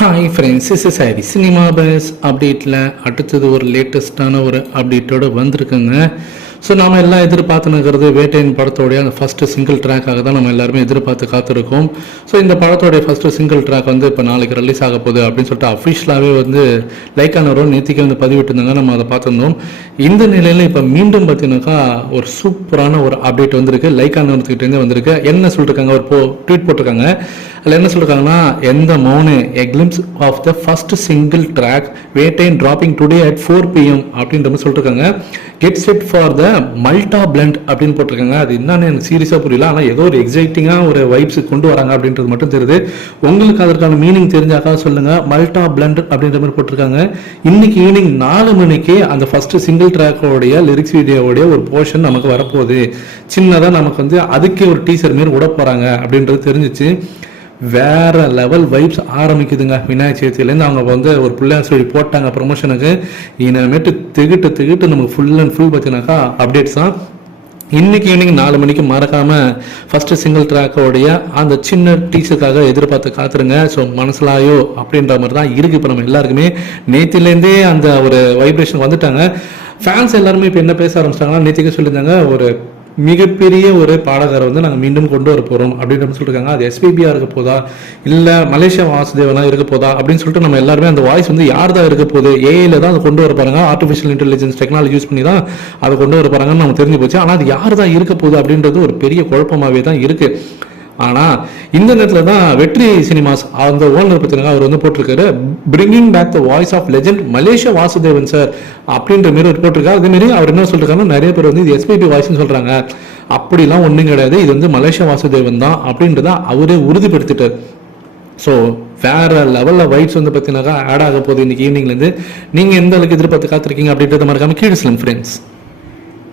Hi friends, is sorry cinema bus அப்டேட்டில் அடுத்தது ஒரு லேட்டஸ்ட்டான ஒரு அப்டேட்டோடு வந்திருக்குங்க. ஸோ நாம் எல்லாம் எதிர்பார்த்துனுக்கிறது வேட்டையின் படத்தோடைய அந்த ஃபஸ்ட்டு சிங்கிள் ட்ராக்காக தான் நம்ம எல்லாருமே எதிர்பார்த்து காத்திருக்கோம். ஸோ இந்த படத்தோடைய ஃபஸ்ட்டு சிங்கிள் ட்ராக் வந்து இப்போ நாளைக்கு ரிலீஸ் ஆக போகுது அப்படின்னு சொல்லிட்டு அஃபிஷியலாகவே வந்து லைக்கானவரும் நேற்றுக்கே வந்து பதிவிட்டுருந்தாங்க. நம்ம அதை பார்த்துருந்தோம். இந்த நிலையில் இப்போ மீண்டும் பார்த்தீங்கன்னாக்கா ஒரு சூப்பரான ஒரு அப்டேட் வந்திருக்கு. லைக்கானவர்கிட்டேருந்து வந்திருக்கு. என்ன சொல்லியிருக்காங்க, ஒரு ட்வீட் போட்டிருக்காங்க. அதில் என்ன சொல்லியிருக்காங்கன்னா, எந்த மௌனு a glimpse of the first single track Vettaiyan dropping today at 4 PM அப்படின்ற மாதிரி சொல்லியிருக்காங்க. கெட் செட் ஃபார் த மல்டா பிளண்ட் அப்படின்னு போட்டிருக்காங்க. அது என்னன்னு எனக்கு சீரியஸாக புரியல. ஆனால் ஏதோ ஒரு எக்ஸைட்டிங்காக ஒரு வைப்ஸ் கொண்டு வராங்க அப்படின்றது மட்டும் தெரியுது. உங்களுக்கு அதற்கான மீனிங் தெரிஞ்சாக்கா சொல்லுங்க. மல்டா பிளண்ட் அப்படின்ற மாதிரி போட்டிருக்காங்க. இன்னைக்கு ஈவினிங் 4 மணிக்கு அந்த ஃபர்ஸ்ட் சிங்கிள் ட்ராக்கோடைய லிரிக்ஸ் வீடியோடைய ஒரு போர்ஷன் நமக்கு வரப்போகுது. சின்னதாக நமக்கு வந்து அதுக்கே ஒரு டீசர் மாரி விட போகிறாங்க அப்படின்றது தெரிஞ்சிச்சு. வேற லெவல் வைப்ஸ் ஆரம்பிக்குதுங்க. விநாயகர் சதுர்த்தியிலேருந்து அவங்க வந்து ஒரு பிள்ளையார் சொல்லி போட்டாங்க ப்ரமோஷனுக்கு. இனிமேட்டு திகிட்டு நமக்கு ஃபுல் அண்ட் ஃபுல் பார்த்தீங்கன்னாக்கா அப்டேட்ஸ் தான். இன்னைக்கு ஈவினிங் 4 மணிக்கு மறக்காம ஃபர்ஸ்ட் சிங்கிள் ட்ராக்கோடைய அந்த சின்ன டீசருக்காக எதிர்பார்த்து காத்துருங்க. ஸோ மனசுலாயோ அப்படின்ற மாதிரி தான் இருக்கு. இப்போ நம்ம எல்லாருக்குமே நேத்திலேருந்தே அந்த ஒரு வைப்ரேஷன் வந்துட்டாங்க. ஃபேன்ஸ் எல்லாருமே இப்போ என்ன பேச ஆரம்பிச்சிட்டாங்கன்னா, நேற்றுக்கு சொல்லியிருந்தாங்க ஒரு மிகப்பெரிய ஒரு பாடகரை வந்து நாங்கள் மீண்டும் கொண்டு வர போகிறோம் அப்படின்னு சொல்லியிருக்காங்க. அது எஸ்பிபியாக இருக்க போதா இல்லை மலேசியா வாசுதேவனா இருக்க போதா அப்படின்னு சொல்லிட்டு நம்ம எல்லாருமே அந்த வாய்ஸ் வந்து யார் தான் இருக்க போகுது, ஏஐல தான் அதை கொண்டு வர பாருங்க, ஆர்டிஃபிஷியல் இன்டெலிஜென்ஸ் டெக்னாலஜி யூஸ் பண்ணி தான் அதை கொண்டு வர பாருங்கன்னு நம்ம தெரிஞ்சு போச்சு. ஆனால் அது யார் தான் இருக்க போகுது அப்படின்றது ஒரு பெரிய குழப்பமாகவே தான் இருக்குது. ஆனால் இந்த நேரத்தில் தான் வெற்றி சினிமாஸ் அந்த ஓனர் பார்த்தீங்கன்னா அவர் வந்து போட்டிருக்காரு, bringing back the voice of legend Malaysia Vasudevan sir அப்படின்ற மாரி ஒரு போட்டிருக்காரு. அதேமாரி அவர் என்ன சொல்லிருக்காருன்னா, நிறைய பேர் வந்து இது எஸ்பிபி வாய்ஸ்ன்னு சொல்கிறாங்க. அப்படிலாம் ஒன்றும் கிடையாது, இது வந்து மலேசியா வாசுதேவன் தான் அப்படின்றத அவரே உறுதிப்படுத்திட்டார். ஸோ வேற லெவலில் வைப்ஸ் வந்து பார்த்தீங்கன்னாக்கா ஆட் ஆக போகுது இன்னைக்கு ஈவினிங்லேருந்து. நீங்கள் எந்த அளவுக்கு எதிர்பார்த்து காத்திருக்கீங்க அப்படின்றத மறக்காம கீழே சொல்லுங்க ஃப்ரெண்ட்ஸ்.